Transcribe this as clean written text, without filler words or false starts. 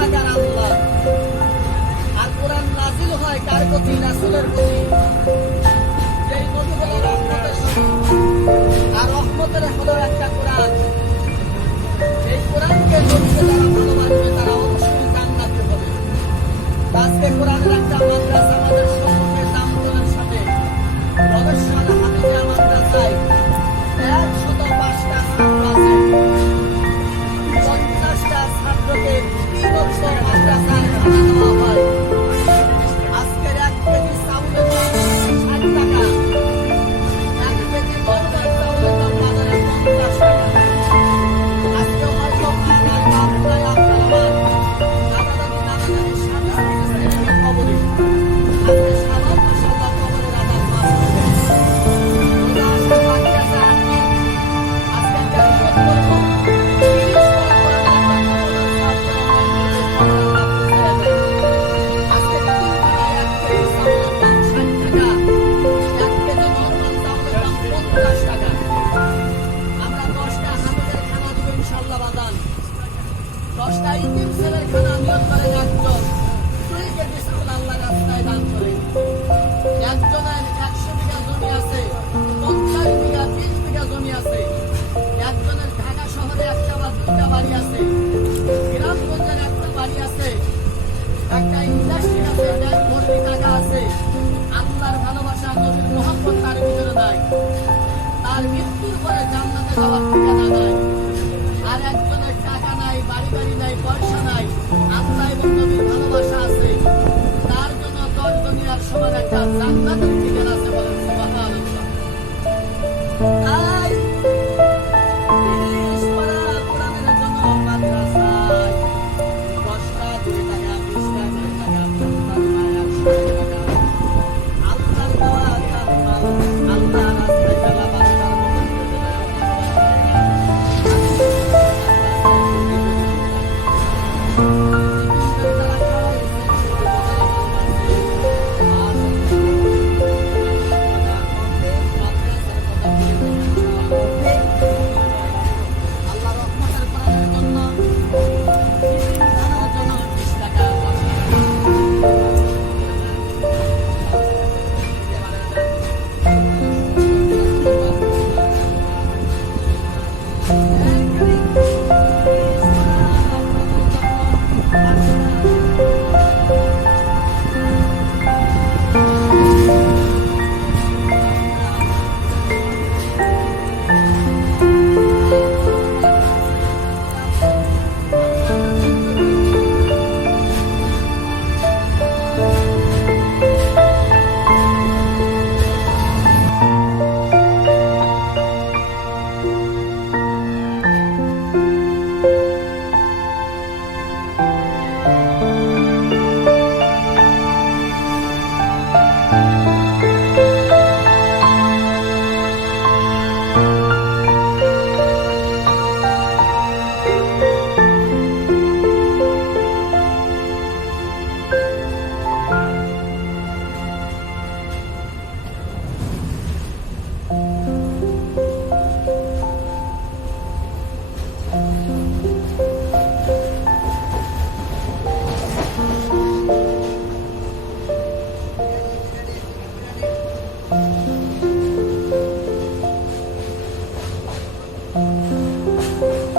টাকার আল্লাহ। আর কোরআন নাজিল হয় কার প্রতি? রাসূলের প্রতি। যেই নবী হলো রহমতের নবী। আর রহমতের হলো একটা কোরআন। এই কোরআনকে নবীকে যারা ভালোবাসবে তারা অবশ্যই জান্নাতে হবে। আজকে কোরআনের একটা মাদ্রাসা আমাদের সম্মুখে জামতলের সাথে প্রদর্শন হাফিজিয়া মাদ্রাসায় 105টা ছাত্র আছে। 50টা ছাত্রকে 3 বছর মাদ্রাসায় খানা দেওয়া হয়। আজকের 1 কেজি চাউলের দাম 60 টাকা। 1 কেজি নরমাল চাউলের দাম বাজারে 50 টাকা। আজকে হয়তো আমার বাপ নাই, আপনার আমার দাদা দাদি নানা নানির স্বামী স্ত্রী ছেলেমেয়ে কবরে। আজকে সাবান মাশাআল্লাহ কবরের আজাদ মাফ হয়ে গেছে। রোজা আসতে বাকি আছে 8 দিন। আজকে একটা নিয়ত করবো 30 পারা কোরআনের একটা খতমের ছাত্র আমার নিজের কবরের আজাদ ছেড়ে দেয়। আজকে 3 টাকায় 1 কেজি চাউলের দাম 60 টাকা। 1 কেজি নরমাল চাউলের দাম 50 টাকা। আমরা 10টা হাফেজের খানা দিব ইনশাআল্লাহ বাজান। 10টা ইতিম ছেলের খানা নিয়ত করেন একজন 2 কেজি চাউল আল্লাহর রাস্তায় দান করেন। একজনের 100 বিঘা জমি আছে, 50 বিঘা 20 বিঘা জমি আছে। একজনের ঢাকা শহরে একটা বা 2টা বাড়ি আছে, গ্রামগঞ্জের একটা বাড়ি আছে, একটা ইন্ডাস্ট্রি আছে, ব্যাংক ভর্তি টাকা আছে। আল্লাহর ভালোবাসা নবীর মহব্বত তার ভিতরে নাই। তার মৃত্যুর পরে জান্নাতে যাওয়ার ঠিকানা নাই। আর একজনের টাকা নাই, বাড়ি নাই, পয়সা নাই, আল্লাহ এবং নবীর ভালোবাসা আছে। তার জন্য 10 দুনিয়ার সমান একটা